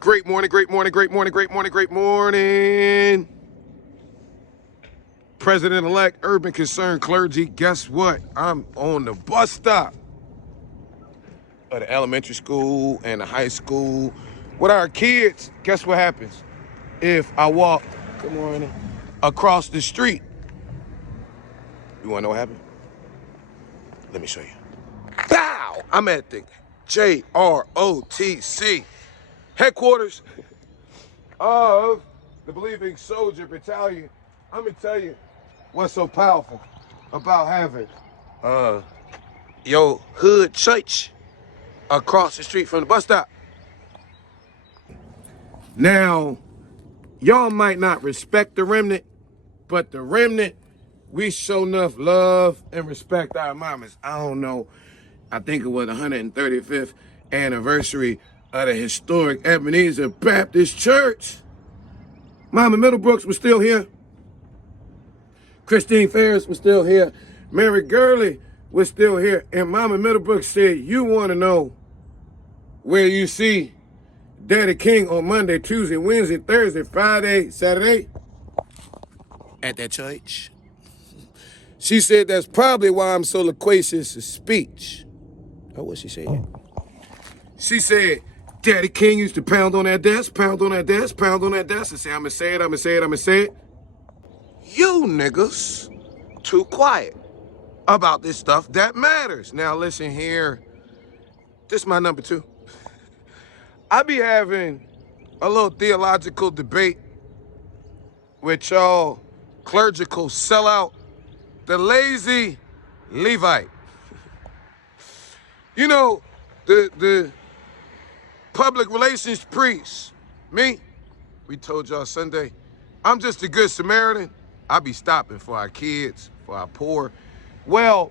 Great morning, great morning, great morning, great morning, great morning. President-elect Urban Concerned Clergy, guess what? I'm on the bus stop of the elementary school and the high school with our kids. Guess what happens if I walk, good morning, across the street? You wanna know what happened? Let me show you. Bow! I'm at the JROTC headquarters of the Believing Soldier Battalion. I'm gonna tell you what's so powerful about having your hood church across the street from the bus stop. Now, y'all might not respect the remnant, but the remnant, we show enough love and respect our mamas. I don't know, I think it was the 135th anniversary of the historic Ebenezer Baptist Church. Mama Middlebrooks was still here. Christine Ferris was still here. Mary Gurley was still here. And Mama Middlebrooks said, you want to know where you see Daddy King on Monday, Tuesday, Wednesday, Thursday, Friday, Saturday? At that church. She said that's probably why I'm so loquacious of speech. Oh, what she said? She said, Daddy King used to pound on that desk, pound on that desk, pound on that desk, and say, I'ma say it, I'ma say it, I'ma say it. You niggas too quiet about this stuff that matters. Now listen here, this is my number 2. I be having a little theological debate with y'all clerical sellout, the lazy Levite. You know, the public relations priest, me, we told y'all Sunday, I'm just a good Samaritan. I be stopping for our kids, for our poor. Well,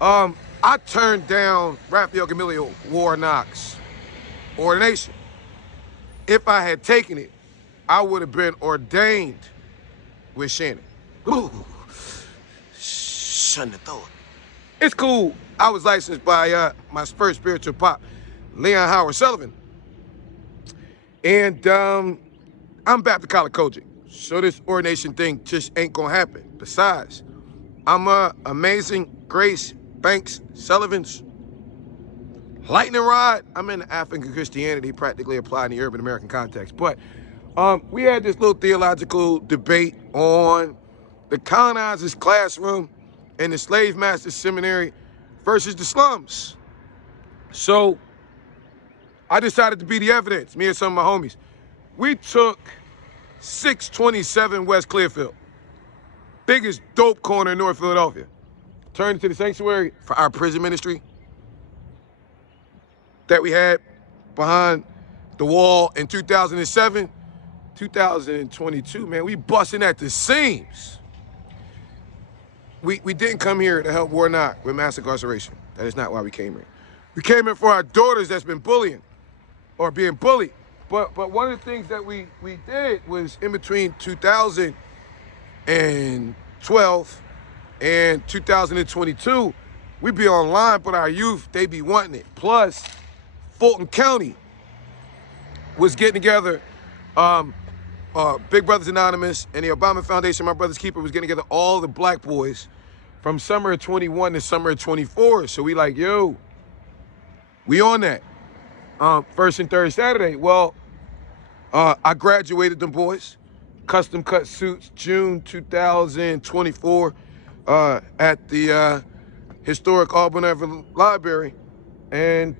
I turned down Raphael Gamaliel Warnock's ordination. If I had taken it, I would have been ordained with Shannon. Ooh, shouldn't have thought. It's cool. I was licensed by my first spiritual pop, Leon Howard Sullivan. And I'm Baptist College Kojic. So this ordination thing just ain't gonna happen. Besides, I'm Amazing Grace Banks Sullivan's lightning rod. I'm in African Christianity, practically applied in the urban American context. But we had this little theological debate on the colonizer's classroom and the slave master's seminary versus the slums. So I decided to be the evidence, me and some of my homies. We took 627 West Clearfield, biggest dope corner in North Philadelphia, turned into the sanctuary for our prison ministry that we had behind the wall in 2007, 2022, man, we busting at the seams. We didn't come here to help Warnock with mass incarceration. That is not why we came here. We came here for our daughters that's been bullying or being bullied. But one of the things that we did was in between 2012 and 2022, we be online, but our youth, they be wanting it. Plus, Fulton County was getting together, Big Brothers Anonymous and the Obama Foundation, My Brother's Keeper, was getting together all the black boys from summer of 21 to summer of 24. So we like, yo, we on that. First and third Saturday. Well, I graduated them boys, custom cut suits, June 2024, at the historic Auburn Avenue Library. And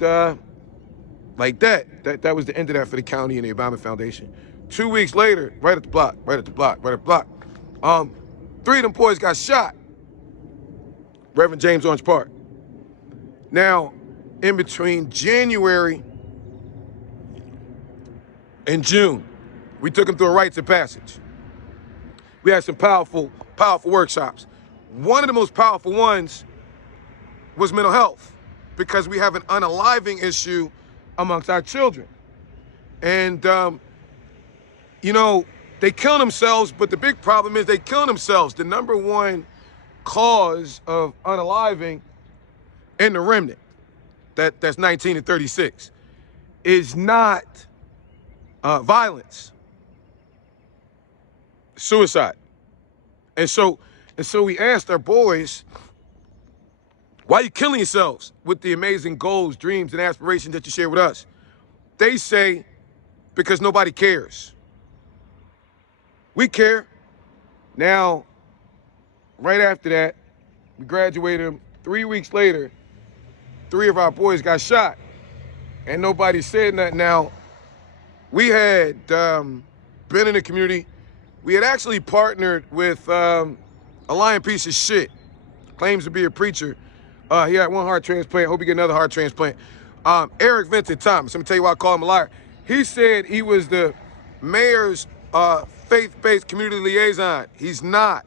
like that was the end of that for the county and the Obama Foundation. 2 weeks later, right at the block. 3 of them boys got shot. Reverend James Orange Park. Now, in between January in June, we took them through a rites of passage. We had some powerful workshops. One of the most powerful ones was mental health, because we have an unaliving issue amongst our children. And, you know, they kill themselves, but the big problem is they kill themselves. The number one cause of unaliving in the remnant, that's 19 to 36, is not violence, suicide. And so we asked our boys, why are you killing yourselves with the amazing goals, dreams, and aspirations that you share with us? They say, because nobody cares. We care. Now, right after that, we graduated. 3 weeks later, 3 of our boys got shot, and nobody said nothing. Now, we had been in the community. We had actually partnered with a lying piece of shit, claims to be a preacher. He had 1 heart transplant. Hope he get another heart transplant. Eric Vincent Thomas. Let me tell you why I call him a liar. He said he was the mayor's faith-based community liaison. He's not.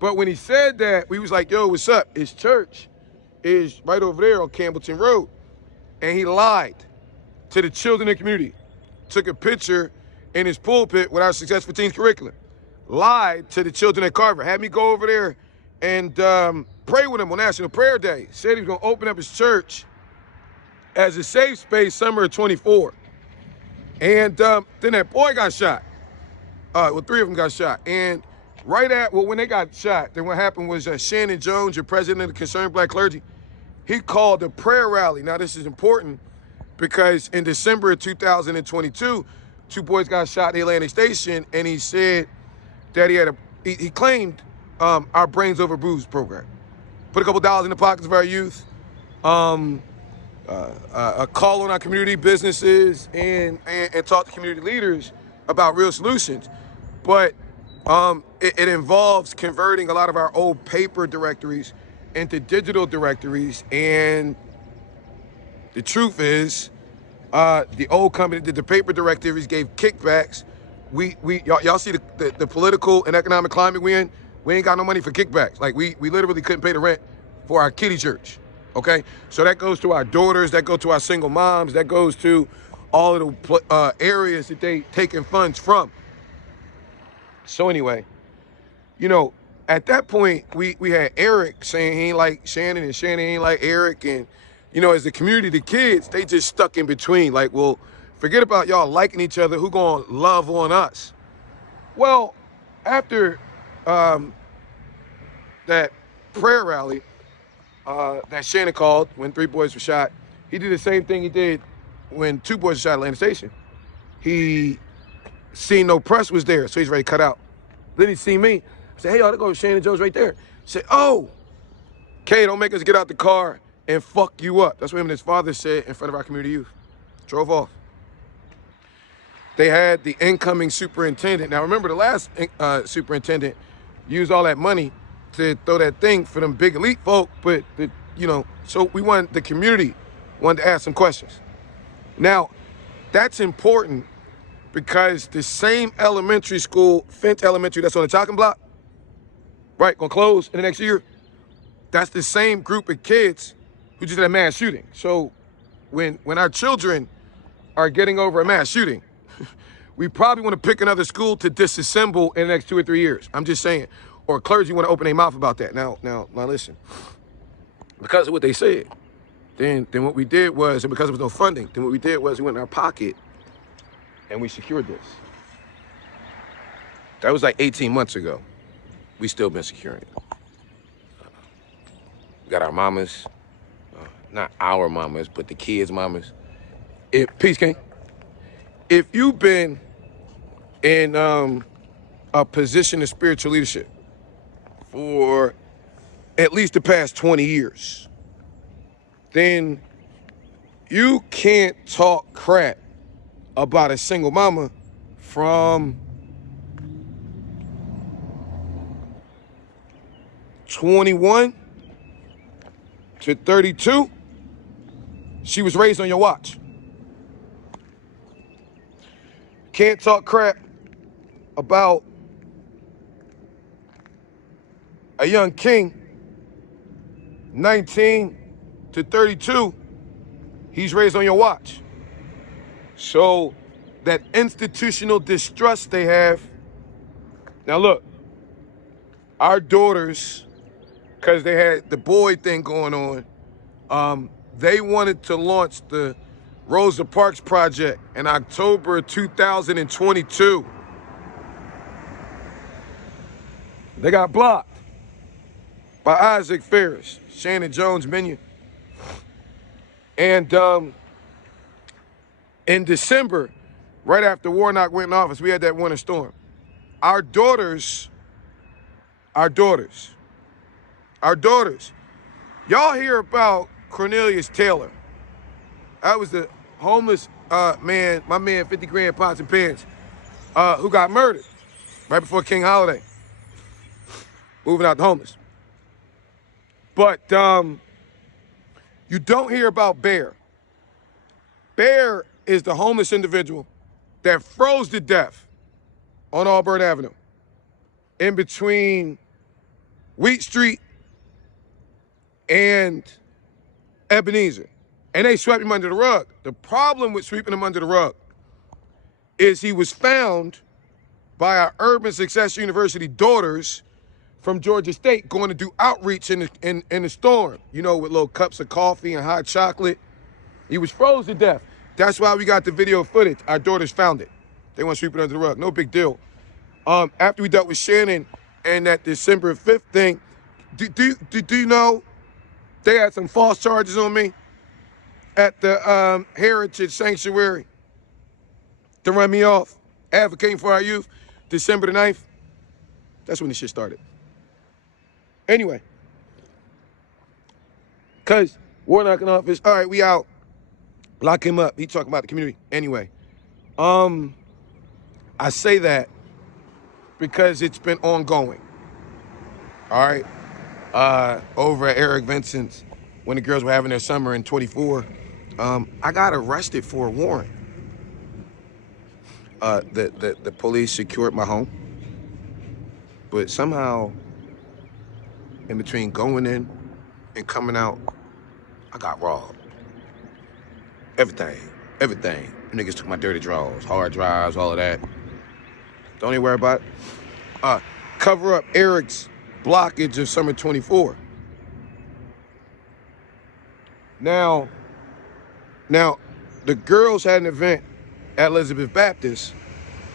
But when he said that, we was like, yo, what's up? His church is right over there on Campbellton Road. And he lied to the children in the community. Took a picture in his pulpit with our Success for Teens curriculum. Lied to the children at Carver. Had me go over there and pray with him on National Prayer Day. Said he was going to open up his church as a safe space summer of 24. And then that boy got shot. 3 of them got shot. And when they got shot, then what happened was Shannon Jones, your president of the Concerned Black Clergy, he called a prayer rally. Now, this is important because in December of 2022, 2 boys got shot at Atlantic Station, and he said that he claimed our Brains Over Bruise program. Put a couple dollars in the pockets of our youth, a call on our community businesses, and talk to community leaders about real solutions. But it involves converting a lot of our old paper directories into digital directories. And the truth is, the old company that did the paper directories gave kickbacks. Y'all see the political and economic climate we in? We ain't got no money for kickbacks. Like we literally couldn't pay the rent for our kiddie church. Okay, so that goes to our daughters, that goes to our single moms, that goes to all of the areas that they taking funds from. So anyway, at that point, we had Eric saying he ain't like Shannon and Shannon ain't like Eric. And, as the community, the kids, they just stuck in between. Like, well, forget about y'all liking each other. Who gonna love on us? Well, after that prayer rally that Shannon called when 3 boys were shot, he did the same thing he did when 2 boys were shot at Atlantic Station. He seen no press was there, so he's ready to cut out. Then he seen me. I said, hey, y'all, there goes Shannon Jones right there. I said, oh, Kay, don't make us get out the car and fuck you up. That's what him and his father said in front of our community youth. Drove off. They had the incoming superintendent. Now, remember, the last superintendent used all that money to throw that thing for them big elite folk, but, so the community wanted to ask some questions. Now, that's important because the same elementary school, Finch Elementary, that's on the chopping block, right, gonna close in the next year. That's the same group of kids who just had a mass shooting. So when our children are getting over a mass shooting, we probably want to pick another school to disassemble in the next 2 or 3 years. I'm just saying. Or clergy want to open their mouth about that. Now listen. Because of what they said, then what we did was, and because there was no funding, then what we did was we went in our pocket and we secured this. That was like 18 months ago. We still been securing it. We got our mamas, not our mamas, but the kids' mamas. Peace, King. If you've been in a position of spiritual leadership for at least the past 20 years, then you can't talk crap about a single mama from 21 to 32. She was raised on your watch. Can't talk crap about a young king, 19 to 32. He's raised on your watch. So that institutional distrust they have. Now look, our daughters, because they had the boy thing going on, they wanted to launch the Rosa Parks project in October 2022. They got blocked by Isaac Ferris, Shannon Jones Minion. And in December, right after Warnock went in office, we had that winter storm. Our daughters, y'all hear about Cornelius Taylor. That was the homeless man, my man, 50 grand pots and pans, who got murdered right before King Holiday, moving out the homeless. But you don't hear about Bear. Bear is the homeless individual that froze to death on Auburn Avenue in between Wheat Street and Ebenezer. And they swept him under the rug. The problem with sweeping him under the rug is he was found by our Urban Success University daughters from Georgia State going to do outreach in the storm, you know, with little cups of coffee and hot chocolate. He was froze to death. That's why we got the video footage. Our daughters found it. They want to sweep it under the rug. No big deal. After we dealt with Shannon and that December 5th thing, do you know they had some false charges on me at the Heritage Sanctuary to run me off, advocating for our youth, December the 9th? That's when this shit started. Anyway, because Warnock in office, all right, we out. Lock him up. He talking about the community. Anyway, I say that because it's been ongoing. All right, over at Eric Vincent's, when the girls were having their summer in 24, I got arrested for a warrant. The police secured my home, but somehow, in between going in and coming out, I got robbed. Everything. Niggas took my dirty drawers, hard drives, all of that. Don't even worry about it. Cover up Eric's blockage of summer 24. Now, the girls had an event at Elizabeth Baptist,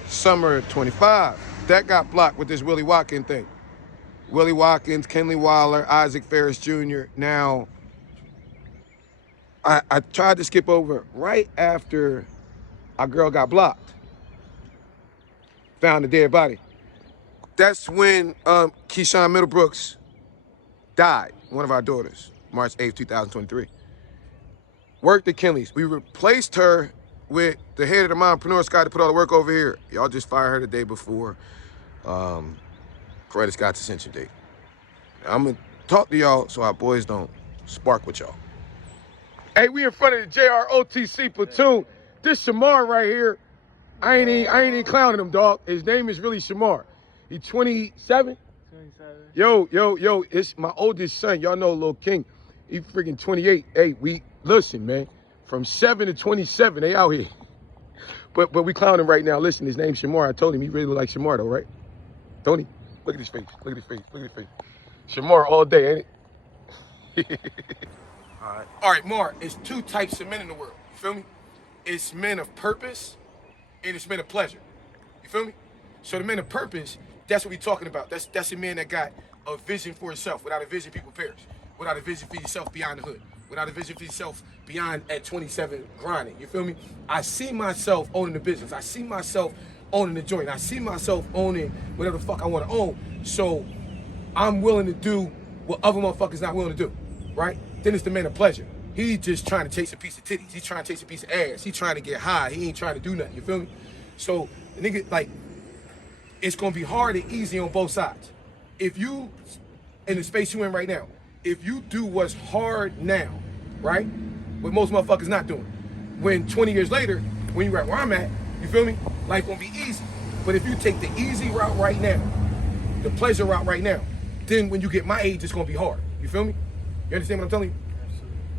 summer 25. That got blocked with this Willie Watkins thing. Willie Watkins, Kenley Waller, Isaac Ferris Jr. Now, I tried to skip over right after our girl got blocked. Found a dead body. That's when Keyshawn Middlebrooks died, one of our daughters, March 8th, 2023. Worked at Kenley's. We replaced her with the head of the mompreneur, Scott, to put all the work over here. Y'all just fired her the day before Coretta Scott's ascension date. I'm gonna talk to y'all so our boys don't spark with y'all. Hey, we in front of the JROTC platoon. This Shamar right here, I ain't even clowning him, dog. His name is really Shamar. He 27? 27. Yo, it's my oldest son. Y'all know Lil King. He freaking 28. Hey, listen, man. From 7 to 27, they out here. But we clowning him right now. Listen, his name's Shamar. I told him he really look like Shamar though, right? Don't he? Look at his face. Look at his face. Look at his face. Shamar all day, ain't it? All right, Mar, it's two types of men in the world. You feel me? It's men of purpose and it's men of pleasure. You feel me? So the men of purpose, that's what we talking about. That's a man that got a vision for himself. Without a vision, people perish. Without a vision for yourself beyond the hood. Without a vision for yourself beyond at 27 grinding. You feel me? I see myself owning the business. I see myself owning the joint. I see myself owning whatever the fuck I want to own. So I'm willing to do what other motherfuckers not willing to do, right? Then it's the man of pleasure. He just trying to chase a piece of titties. He trying to chase a piece of ass. He trying to get high. He ain't trying to do nothing. You feel me? So the nigga, like, it's gonna be hard and easy on both sides. If you, in the space you in right now, if you do what's hard now, right? What most motherfuckers not doing. When 20 years later, when you're at where I'm at, you feel me? Life gonna be easy. But if you take the easy route right now, the pleasure route right now, then when you get my age, it's gonna be hard. You feel me? You understand what I'm telling you?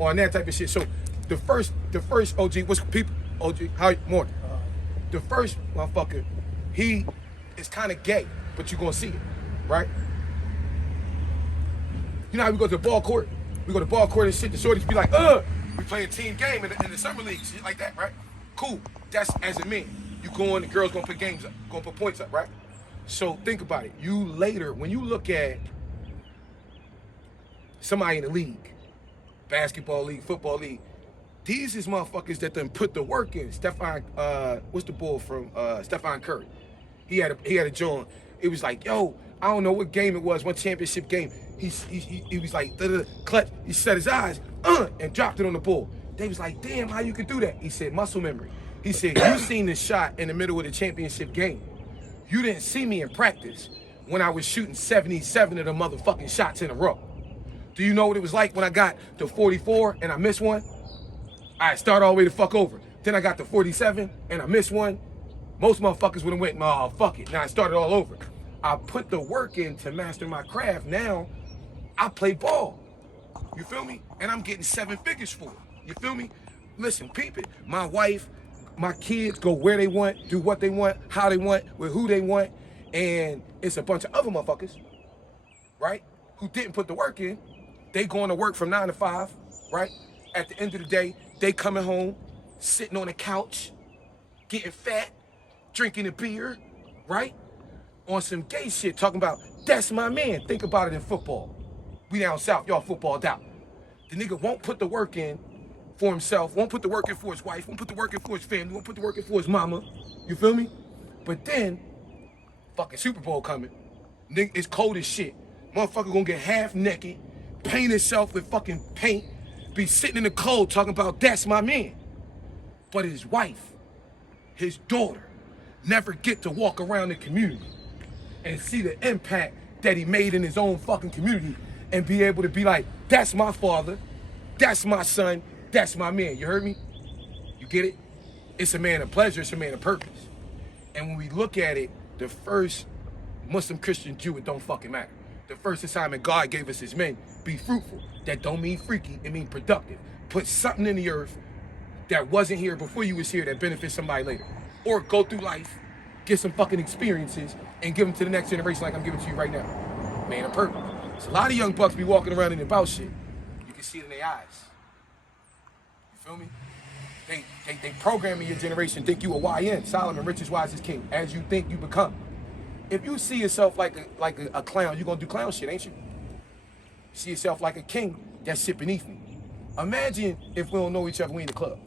On that type of shit. So the first OG, what's people? OG, how morning? The first motherfucker, he is kind of gay, but you gonna see it, right? You know how we go to the ball court? We go to the ball court and shit, the shorties be like, We play a team game in the summer league, shit like that, right? Cool. That's as a man. You go in, the girls gonna put games up, gonna put points up, right? So think about it. You later, when you look at somebody in the league, basketball league, football league, these is motherfuckers that done put the work in. Stephen, what's the bull from Stephen Curry? He had a joint. It was like, yo, I don't know what game it was, one championship game. He was like, clutch. He shut his eyes, and dropped it on the ball. They was like, damn, how you could do that? He said, muscle memory. He said, you seen this shot in the middle of the championship game. You didn't see me in practice when I was shooting 77 of the motherfucking shots in a row. Do you know what it was like when I got to 44 and I missed one? I start all the way the fuck over. Then I got to 47 and I missed one. Most motherfuckers would have went, oh, fuck it. Now I started all over. I put the work in to master my craft. Now I play ball. You feel me? And I'm getting 7 figures for it. You feel me? Listen, peep it. My wife, my kids go where they want, do what they want, how they want, with who they want. And it's a bunch of other motherfuckers, right, who didn't put the work in. They going to work from 9 to 5, right? At the end of the day, they coming home, sitting on the couch, getting fat, drinking a beer, right? On some gay shit, talking about, that's my man. Think about it in football. We down south, y'all footballed out. The nigga won't put the work in for himself, won't put the work in for his wife, won't put the work in for his family, won't put the work in for his mama. You feel me? But then, fucking Super Bowl coming. Nigga, it's cold as shit. Motherfucker gonna get half naked, paint himself with fucking paint, be sitting in the cold talking about that's my man. But his wife, his daughter, never get to walk around the community and see the impact that he made in his own fucking community and be able to be like, that's my father, that's my son, that's my man. You heard me? You get it? It's a man of pleasure, it's a man of purpose. And when we look at it, the first Muslim, Christian, Jew, it don't fucking matter. The first assignment God gave us as men, be fruitful. That don't mean freaky, it means productive. Put something in the earth that wasn't here before you was here that benefits somebody later. Or go through life, get some fucking experiences, and give them to the next generation like I'm giving to you right now. Man of purpose. There's a lot of young bucks be walking around and about shit. You can see it in their eyes. You feel me? They programming your generation, think you a YN, Solomon, richest, wisest king. As you think, you become. If you see yourself like a clown, you're gonna do clown shit, ain't you? See yourself like a king, that's shit beneath me. Imagine if we don't know each other, we in the club,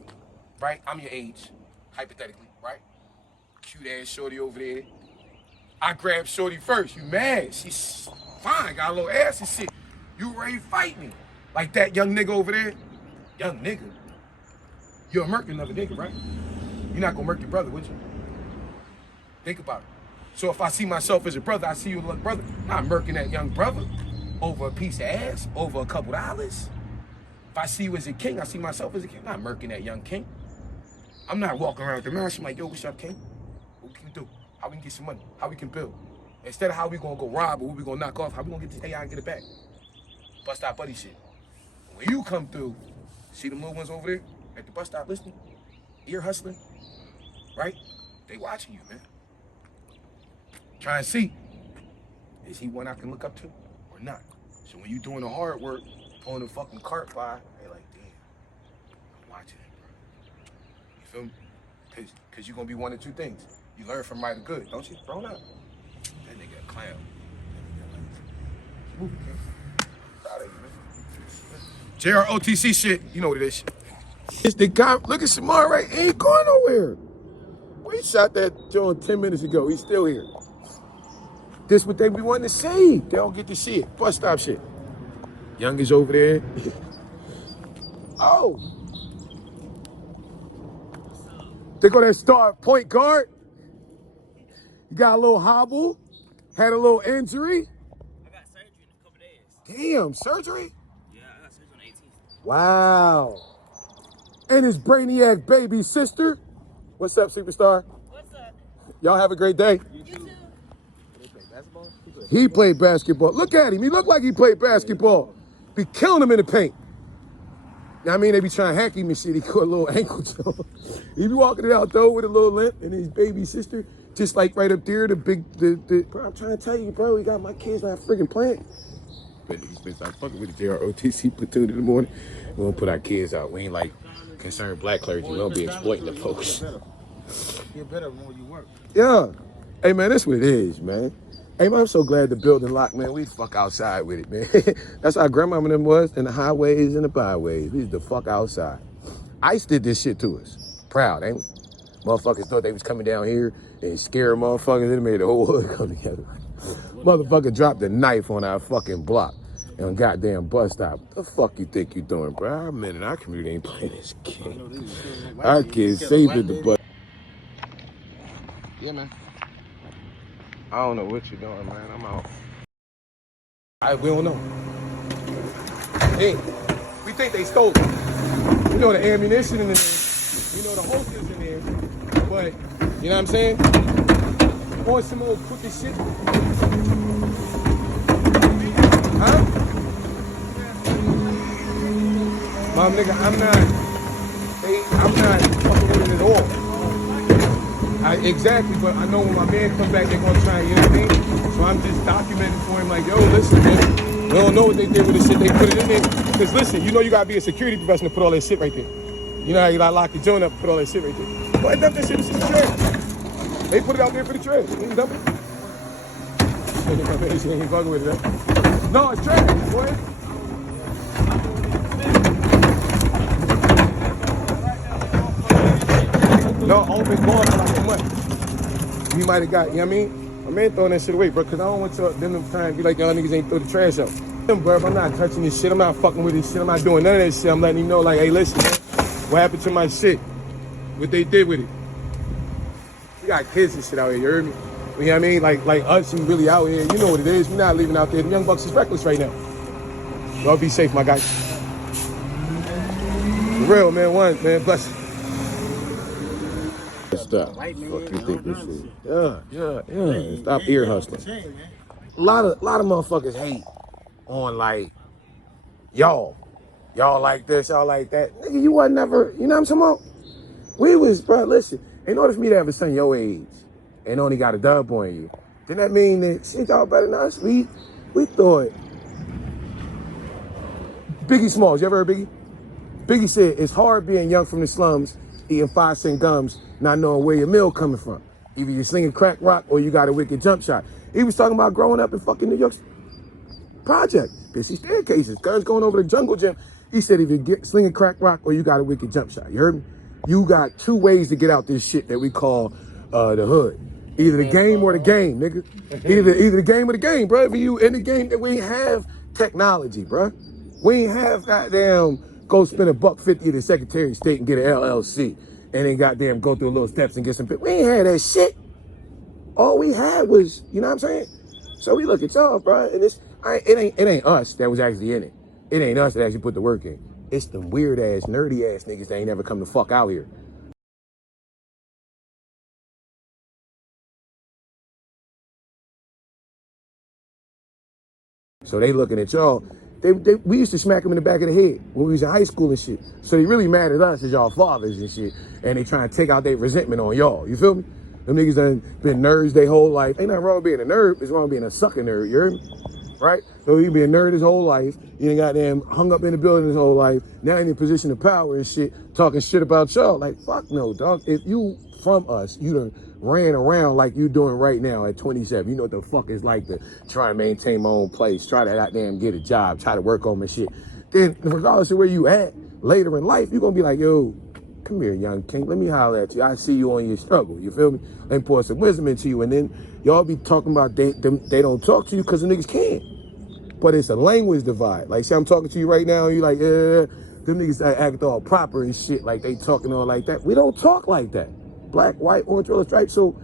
right? I'm your age, hypothetically, right? Cute ass shorty over there. I grab shorty first, you mad? She's fine, got a little ass and shit. You ready to fight me? Like that young nigga over there? Young nigga? You're a murking another nigga, right? You're not gonna murk your brother, would you? Think about it. So if I see myself as a brother, I see you as a brother. Not murking that young brother over a piece of ass, over a couple dollars. If I see you as a king, I see myself as a king. I'm not murking that young king. I'm not walking around with the mansion like, yo, what's up, king? What we can do? How we can get some money? How we can build? Instead of how we gonna go rob or what we gonna knock off, how we gonna get this AI and get it back? Bust out buddy shit. When you come through, see them little ones over there at the bus stop listening, ear hustling, right? They watching you, man. Try and see, is he one I can look up to or not? So when you doing the hard work, pulling the fucking cart by, they like, damn, I'm watching it, bro. You feel me? Cause you're gonna be one of two things. You learn from right or good, don't you? Throw up. That nigga a clown. Move it, man. Proud of you, man. JROTC shit, you know what it is. It's the guy, look at Samar, right? He ain't going nowhere. We shot that joint 10 minutes ago, he's still here. This what they be wanting to see. They don't get to see it. Bus stop shit. Young is over there. Oh. They go that start point guard. You got a little hobble. Had a little injury. I got surgery in a couple days. Damn, surgery? Yeah, I got surgery on the 18th. Wow. And his brainiac baby sister. What's up, superstar? What's up? Y'all have a great day. You too. Basketball? He played basketball. Look at him. He looked like he played basketball. Be killing him in the paint. Now, I mean, they be trying to hack him and shit. He caught a little ankle toe. He be walking it out, though, with a little limp. And his baby sister, just like right up there, bro, I'm trying to tell you, bro, he got my kids not freaking playing. But niggas been start fucking with the JROTC platoon in the morning. We don't put our kids out. We ain't like concerned black clergy. We don't be exploiting the folks. Get better when you work. Yeah. Hey, man, that's what it is, man. Hey, man, I'm so glad the building locked, man. We fuck outside with it, man. That's how grandma and them was in the highways and the byways. We used to fuck outside. ICE did this shit to us. Proud, ain't we? Motherfuckers thought they was coming down here and scare motherfuckers. They made the whole hood come together. Motherfucker dropped a knife on our fucking block and goddamn bus stop. What the fuck you think you doing, bro? Our men in our community ain't playing this game. Our kids safe at the bus. Yeah, man. I don't know what you're doing, man. I'm out. We don't know. Hey, we think they stole it. We know the ammunition in there. We know the holsters in there. But, you know what I'm saying? On some old crooked shit. Huh? Mom, nigga, I'm not fucking with it at all. Exactly, but I know when my man come back, they're gonna try, you know what I mean? So I'm just documenting for him like, yo, listen, man, we don't know what they did with this shit. They put it in there. Because listen, you know you gotta be a security professional to put all that shit right there. You know how you gotta lock your joint up and put all that shit right there. Go ahead, dump that shit in the trash. They put it out there for the trash. They didn't dump it. She ain't fucking with it, huh? No, it's trash, boy. No, I've been gone for like a month. He might have got, you know what I mean? My man throwing that shit away, bro, because I don't want them to try and be like, y'all niggas ain't throw the trash out. Bro, I'm not touching this shit. I'm not fucking with this shit. I'm not doing none of that shit. I'm letting you know, like, hey, listen, man, what happened to my shit? What they did with it? We got kids and shit out here, you heard me? You know what I mean? Like us, we really out here. You know what it is. We're not leaving out there. The young bucks is reckless right now. Y'all be safe, my guys. For real, man. Man, bless you. Stop. Fuck you think this is? Yeah. Stop ear hustling. A lot of motherfuckers hate on like y'all like this, y'all like that. Nigga, you wasn't never, you know what I'm talking about? We was, bro, listen, in order for me to have a son your age and only got a dub on you, then that mean that shit y'all better than us. We thought Biggie Smalls, you ever heard Biggie? Biggie said, it's hard being young from the slums, eating 5-cent gums, not knowing where your meal coming from. Either you're slinging crack rock or you got a wicked jump shot. He was talking about growing up in fucking New York project. Pissy staircases, guns going over the jungle gym. He said if you get slinging crack rock or you got a wicked jump shot. You heard me? You got two ways to get out this shit that we call the hood. Either the game or the game, nigga. Either the game or the game, bro. For you in the game that we ain't have technology, bro. We ain't have goddamn go spend $150 at the Secretary of State and get an LLC and then goddamn go through little steps and get some. We ain't had that shit. All we had was, you know what I'm saying? So we look at y'all, bro, and it ain't us that was actually in it. It ain't us that actually put the work in. It's the weird ass, nerdy ass niggas that ain't never come the fuck out here. So they looking at y'all. We used to smack them in the back of the head when we was in high school and shit. So they really mad at us as y'all fathers and shit. And they trying to take out their resentment on y'all. You feel me? Them niggas done been nerds their whole life. Ain't nothing wrong with being a nerd. It's wrong with being a sucker nerd. You heard me? Right? So he be a nerd his whole life. You ain't goddamn hung up in the building his whole life. Now in a position of power and shit, talking shit about y'all. Like, fuck no, dog. If you from us, you done ran around like you doing right now at 27. You know what the fuck it's like to try and maintain my own place, try to goddamn get a job, try to work on my shit. Then regardless of where you at later in life, you're gonna be like, yo, come here, young king. Let me holler at you. I see you on your struggle. You feel me? Let me pour some wisdom into you. And then y'all be talking about they don't talk to you because the niggas can't. But it's a language divide. Like, see, I'm talking to you right now, and you like, them niggas act all proper and shit, like they talking all like that. We don't talk like that. Black, white, orange, yellow, stripe. So,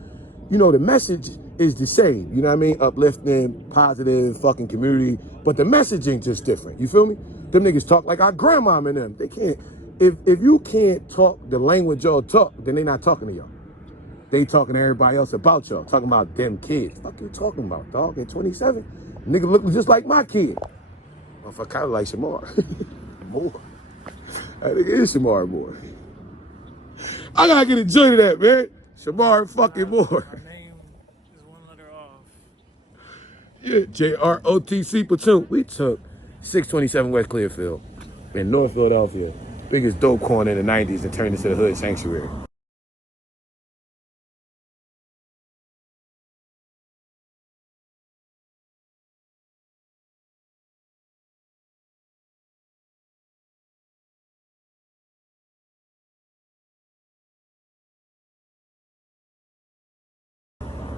you know, the message is the same. You know what I mean? Uplifting, positive, fucking community. But the messaging just different. You feel me? Them niggas talk like our grandma and them. They can't. If you can't talk the language y'all talk, then they not talking to y'all. They talking to everybody else about y'all. Talking about them kids. What you talking about, dog? At 27? Nigga look just like my kid. Oh, I kind of like Shamar. More. That nigga is Shamar more. I gotta get a joint of that, man. Shamar fucking more. Our name is one letter off. Yeah, JROTC platoon. We took 627 West Clearfield in North Philadelphia, biggest dope corner in the 90s, and turned it into the hood sanctuary.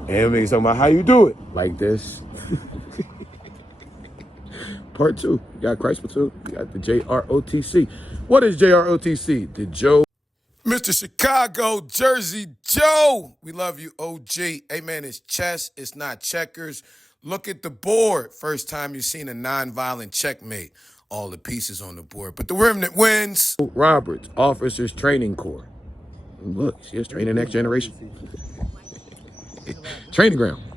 And niggas talking about how you do it. Like this. Part two. You got Christ platoon. You got the JROTC. What is JROTC? The Joe. Mr. Chicago, Jersey Joe. We love you, OG. Hey, man, it's chess. It's not checkers. Look at the board. First time you've seen a non-violent checkmate. All the pieces on the board. But the remnant wins. Roberts, Officers Training Corps. Look, she's training the next generation. Training ground. But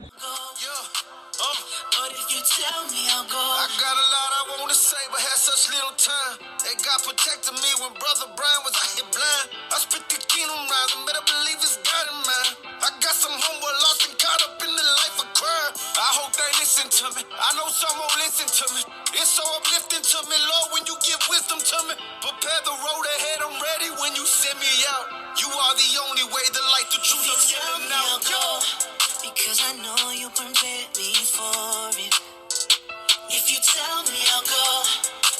if you tell me, I'll go. I got a lot I want to say, but had such little time. That God protected me when Brother Brian was out here blind. I spit the kingdom rhymes, and better believe it's God in mine. I got some homeboy lost and caught up in the life of crime. I hope they listen to me. I know some won't listen to me. It's so uplifting to me, Lord, when you give wisdom to me. Prepare the road ahead, I'm ready when you send me out. You are the only way, the light, the truth, I'm yelling out. Because I know you prepared me for it. If you tell me, I'll go.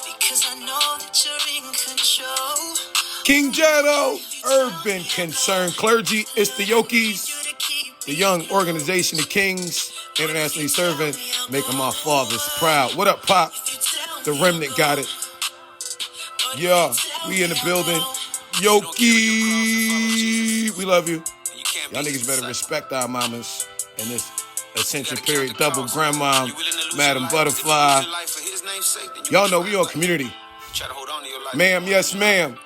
Because I know that you're in control. King Jetto, Urban Concern Clergy, it's the Yokis, the young organization, the Kings, internationally serving, making my fathers proud. What up, Pop? The remnant got it. Yeah, we in the building. Yoki, we love you. Y'all niggas better respect our mamas in this ascension period. Double grandma, Madam Butterfly. Y'all know we on community. Ma'am, yes, ma'am.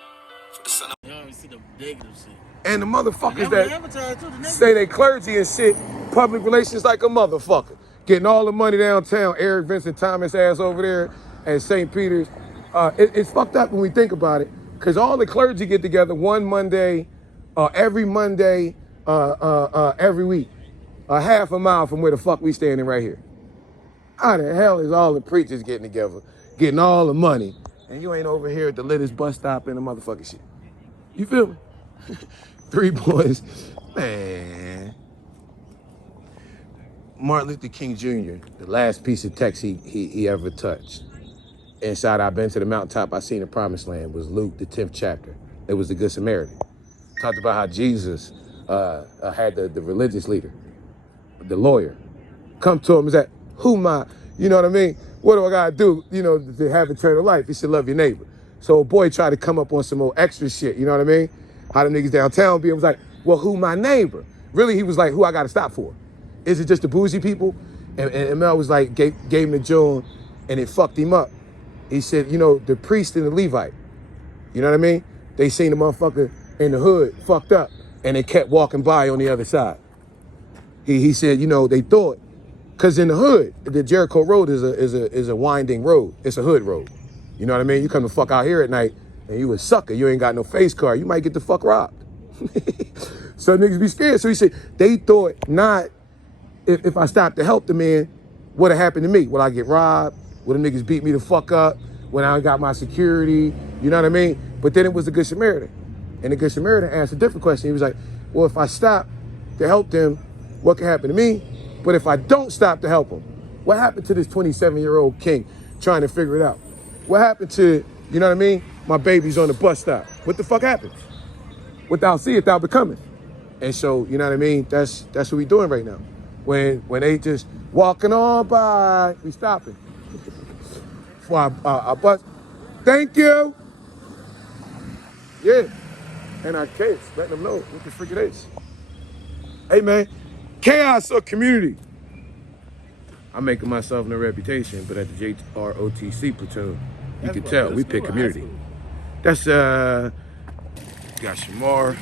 And the motherfuckers that say they clergy and shit, public relations like a motherfucker. Getting all the money downtown, Eric Vincent Thomas ass over there at St. Peter's. It's fucked up when we think about it, because all the clergy get together one Monday, every Monday, every week, a half a mile from where the fuck we standing right here. How the hell is all the preachers getting together, getting all the money, and you ain't over here at the latest bus stop and the motherfucking shit? You feel me? 3 boys, man. Martin Luther King Jr., the last piece of text he ever touched. Inside, I've been to the mountaintop, I seen the promised land, was Luke, the 10th chapter. It was the Good Samaritan. Talked about how Jesus had the religious leader, the lawyer, come to him and say, who my, you know what I mean? What do I gotta do, to have eternal life? He said, love your neighbor. So a boy tried to come up on some more extra shit, you know what I mean? How the niggas downtown be, was like, well, who my neighbor? Really, he was like, who I gotta stop for? Is it just the bougie people? And Mel was like, gave him the joint, and it fucked him up. He said, the priest and the Levite, you know what I mean? They seen the motherfucker in the hood fucked up, and they kept walking by on the other side. He said, they thought, because in the hood, the Jericho Road is a winding road. It's a hood road. You know what I mean? You come the fuck out here at night, and you a sucker. You ain't got no face card. You might get the fuck robbed. So niggas be scared. So he said, they thought not, if I stopped to help the man, what'd happened to me? Would I get robbed? Would the niggas beat me the fuck up? When I got my security? You know what I mean? But then it was the Good Samaritan. And the Good Samaritan asked a different question. He was like, well, if I stop to help them, what can happen to me? But if I don't stop to help them, what happened to this 27-year-old king trying to figure it out? What happened to, you know what I mean? My baby's on the bus stop. What the fuck happened? What thou seest, thou becometh. And so, you know what I mean? That's what we doing right now. When they just walking on by, we stopping. For our bus. Thank you. Yeah. And our kids, letting them know what the freak it is. Hey, man. Chaos or community? I'm making myself no reputation, but at the JROTC platoon, you can tell we pick community. That's, got Shamar,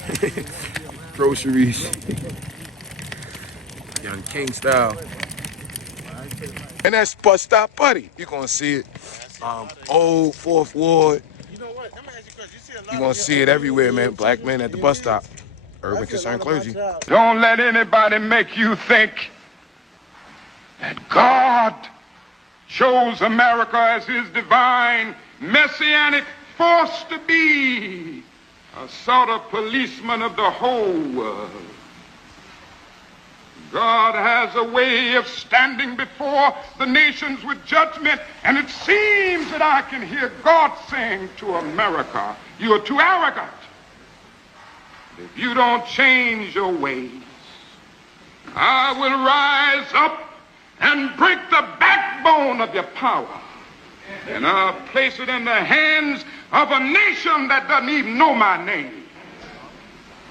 groceries, Young King style. And that's Bus Stop Buddy. You're going to see it. Old 4th Ward. You're going to see it everywhere, man. Black men at the bus stop. Urban Concern Clergy. Don't let anybody make you think that God chose America as his divine messianic force to be a sort of policeman of the whole world. God has a way of standing before the nations with judgment, and it seems that I can hear God saying to America, you are too arrogant. If you don't change your ways, I will rise up and break the backbone of your power, and I'll place it in the hands of a nation that doesn't even know my name.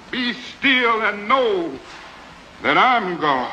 Be still and know that I'm God.